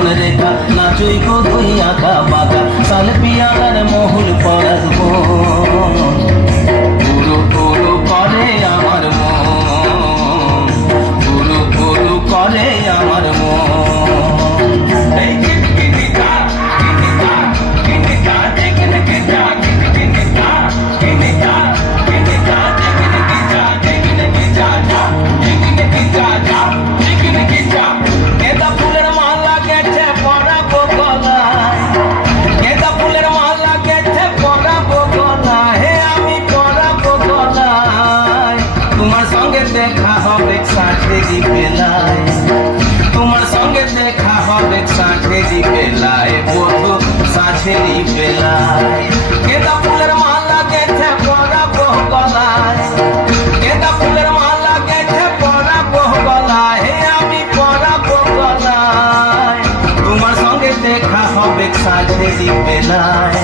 জীবন রেখা নাচুই কই আঁকা বাঁকা সাল পিয়ালার মহুল পরাজ পুরো পুরো করে আমার মন, পুরো পুরো করে আমার মন। দেখা হবে সাঁঝেরি বেলায়, তোমার সঙ্গে দেখা হবে সাঁঝেরি বেলায়, বধু সাঁঝেরি বেলায়। গেঁদা ফুলের মালা গেছে পরাবো গলায়, গেঁদা ফুলের মালা গেছে পরাবো গলায়, আমি পরাবো গলায়। তোমার সঙ্গে দেখা হবে সাঁঝেরি বেলায়,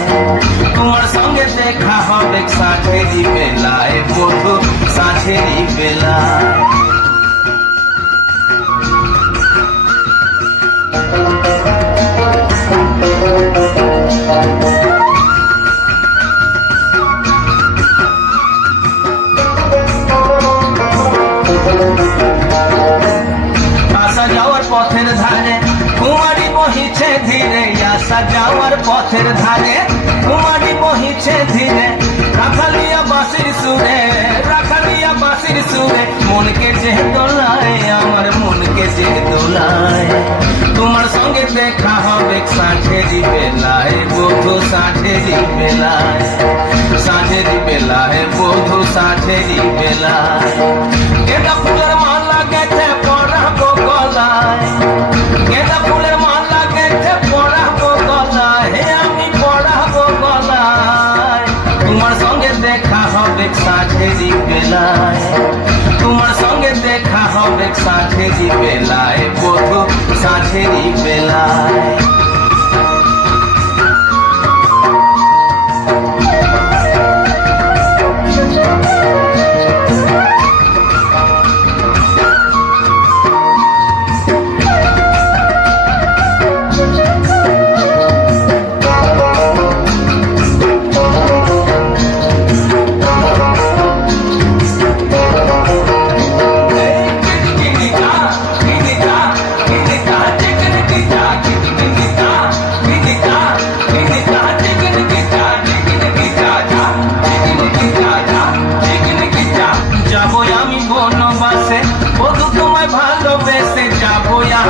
তোমার সঙ্গে দেখা হবে সাঁঝেরি বেলায়, বধু সাঁঝেরি বেলায়। আসা যাওয়ার পথের ধারে কুমারী বহিছে ধীরে, আসা যাওয়ার পথের ধারে কুমারী বহিছে ধীরে, রাখালিয়া বাঁশির সুরে, রাখালিয়া বাঁশির সুরে, মনকে যে দোলায় আমার মনকে যে দোলায়। তোমার সঙ্গে দেখা হবে সাঁঝেরি বেলায়, বধু সাঁঝেরি বেলায়, সাঁঝেরি বেলায়, বধু সাঁঝেরি বেলায়। গেঁদা ফুলের মালা গেছে পরাবো গলায়, গেঁদা ফুলের মালা গেছে পরাবো গলায়, আমি পরাবো গলায়। তোমার সঙ্গে দেখা হবে সাঁঝেরি বেলায়, তোমার সঙ্গে দেখা হবে সাঁঝেরি বেলায়, বধু সাঁঝেরি বেলায়।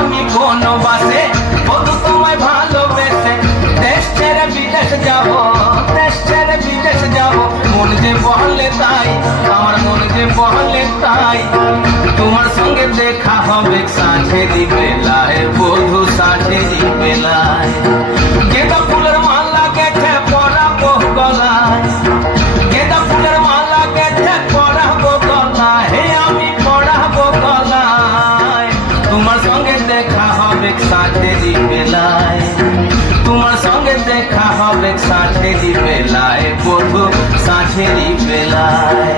আমি বনবাসে বধু তোমায় ভালোবেসে, দেশ ছেড়ে বিদেশ যাব, দেশ ছেড়ে বিদেশ যাব, মন যে বলে তাই, আমার মন যে বলে তাই। তোমার সঙ্গে দেখা হবে সাঁঝেরি বেলায়, বধু সাঁঝেরি বেলায়। গেঁদা ফুলের মালা গেছে পরাবো গলায়, গেঁদা ফুলের মালা গেছে পরাবো গলায়, আমি পরাবো গলায়। তোমার সঙ্গে দেখা হবে সাঁঝেরি বেলায়, তোমার সঙ্গে দেখা হবে সাঁঝেরি বেলায়, বধু সাঁঝেরি বেলায়।